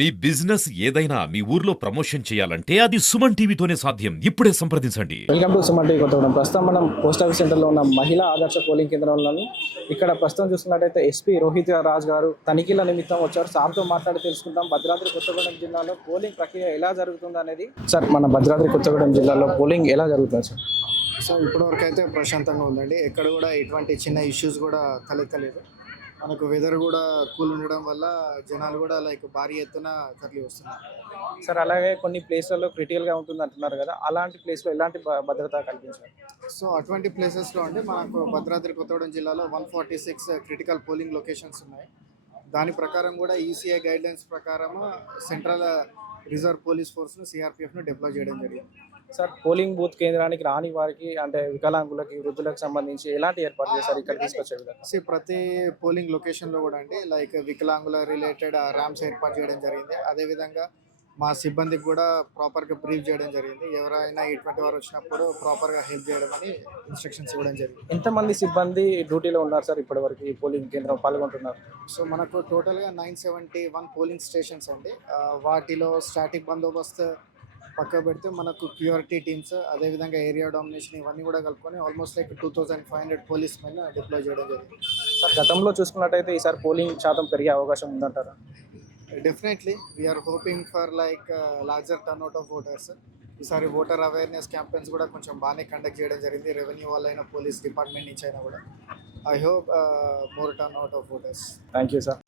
మీ business ఏదైనా మీ ఊర్లో promotion చేయాలంటే అది సుమన్ టీవీతోనే సాధ్యం. ఇప్పుడే సంప్రదించండి. Welcome to Suman TV Kothagudem. ప్రస్తుతం మనం పోస్ట్ ఆఫీస్ సెంటర్లో ఉన్న మహిళా ఆదర్శ పోలింగ్ కేంద్రంలోని ఇక్కడ ప్రస్తుతం చూస్తున్నట్టయితే ఎస్పీ రోహిత్ రాజ్ గారు తనిఖీల నిమిత్తం వచ్చారు. సార్తో మాట్లాడి తెలుసుకుందాం భద్రాద్రి కొత్తగూడెం జిల్లాలో పోలింగ్ ప్రక్రియ ఎలా జరుగుతుంది అనేది. సార్, మన భద్రాద్రి కొత్తగూడెం జిల్లాలో పోలింగ్ ఎలా జరుగుతుంది సార్? సో ఇప్పటివరకు అయితే ప్రశాంతంగా ఉందండి. ఎక్కడ కూడా ఎటువంటి చిన్న ఇష్యూస్ కూడా తలెత్తలేదు. మనకు వెదర్ కూడా కూల్ ఉండడం వల్ల జనాలు కూడా భారీ ఎత్తున తరలి వస్తున్నారు. సార్, అలాగే కొన్ని ప్లేస్లలో క్రిటికల్గా ఉంటుంది అంటున్నారు కదా, అలాంటి ప్లేస్లో ఎలాంటి భద్రత కల్పించారు? సో అటువంటి ప్లేసెస్లో అంటే మనకు భద్రాద్రి కొత్తగూడెం జిల్లాలో 146 క్రిటికల్ పోలింగ్ లొకేషన్స్ ఉన్నాయి. దాని ప్రకారం కూడా ఈసీఐ గైడ్లైన్స్ ప్రకారం సెంట్రల్ రిజర్వ్ పోలీస్ ఫోర్స్ను సిఆర్పిఎఫ్ను డిప్లాయ్ చేయడం జరిగింది. సార్, పోలింగ్ బూత్ కేంద్రానికి రాని వారికి అంటే వికలాంగులకి, వృద్ధులకు సంబంధించి ఎలాంటి ఏర్పాటు చేశారు ఇక్కడ తీసుకొచ్చే విధంగా? ప్రతి పోలింగ్ లొకేషన్లో కూడా అండి వికలాంగుల రిలేటెడ్ ర్యాంప్స్ ఏర్పాటు చేయడం జరిగింది. అదేవిధంగా మా సిబ్బందికి కూడా ప్రాపర్గా బ్రీఫ్ చేయడం జరిగింది. ఎవరైనా ఇటువంటి వారు వచ్చినప్పుడు ప్రాపర్గా హెల్ప్ చేయడం అని ఇన్స్ట్రక్షన్స్ ఇవ్వడం జరిగింది. ఎంతమంది సిబ్బంది డ్యూటీలో ఉన్నారు సార్ ఇప్పటివరకు ఈ పోలింగ్ కేంద్రం పాల్గొంటున్నారు? సో మనకు టోటల్గా 971 పోలింగ్ స్టేషన్స్ అండి. వాటిలో స్టాటిక్ బందోబస్తు పక్క పెడితే మనకు క్యూఆర్టీ టీమ్స్, అదేవిధంగా ఏరియా డామినేషన్ ఇవన్నీ కూడా కలుపుకొని ఆల్మోస్ట్ 2500 పోలీస్ మెన్ డిప్లాయ్ చేయడం జరిగింది. సార్, గతంలో చూసుకున్నట్టయితే ఈసారి పోలింగ్ శాతం పెరిగే అవకాశం ఉందంటారా? Definitely we're hoping for larger turnout of voters. ఈసారి ఓటర్ అవేర్నెస్ క్యాంపెయిన్స్ కూడా కొంచెం బాగానే కండక్ట్ చేయడం జరిగింది. రెవెన్యూ వాళ్ళైనా, పోలీస్ డిపార్ట్మెంట్ నుంచి అయినా కూడా. I hope more turnout of voters. Thank you sir.